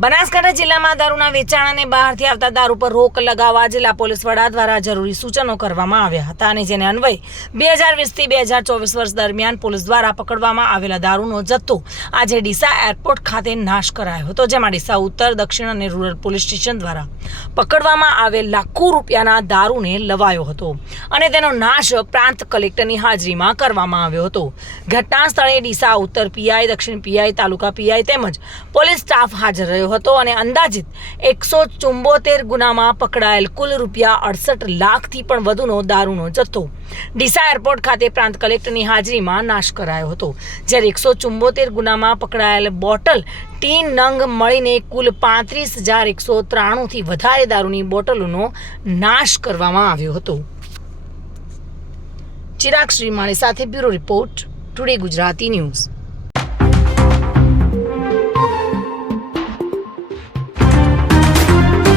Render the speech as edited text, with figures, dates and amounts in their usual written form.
બનાસકાંઠા જિલ્લામાં દારૂના વેચાણ અને બહારથી આવતા દારૂ પર રોક લગાવવા જિલ્લા પોલીસ વડા દ્વારા જરૂરી સૂચનો કરવામાં આવ્યા હતા અને જેને અન્વયે 2020થી 2024 વર્ષ દરમિયાન પોલીસ દ્વારા પકડવામાં આવેલા દારૂનો જથ્થો આજે ડીસા એરપોર્ટ ખાતે નાશ કરાયો હતો, જેમાં ડીસા ઉત્તર, દક્ષિણ અને રૂરલ પોલીસ સ્ટેશન દ્વારા પકડવામાં આવેલ લાખો રૂપિયાના દારૂને લવાયો હતો અને તેનો નાશ પ્રાંત કલેક્ટરની હાજરીમાં કરવામાં આવ્યો હતો। ઘટના સ્થળે ડીસા ઉત્તર પીઆઈ, દક્ષિણ પીઆઈ, તાલુકા પીઆઈ તેમજ પોલીસ સ્ટાફ હાજર રહ્યો હતો અને અંદાજિત 174 ગુનામાં પકડાયેલ કુલ રૂપિયા 68 લાખથી પણ વધુનો દારૂનો જથ્થો ડીસા એરપોર્ટ ખાતે પ્રાંત કલેક્ટરની હાજરીમાં નાશ કરાયો હતો, જ્યારે 174 ગુનામાં પકડાયેલ બોટલ ટી નંગ મળીને કુલ 35,193 થી વધારે દારૂની બોટલોનો નાશ કરવામાં આવ્યો હતો। ચિરાગ શ્રીમાળી સાથે bureau report, today Gujarati news.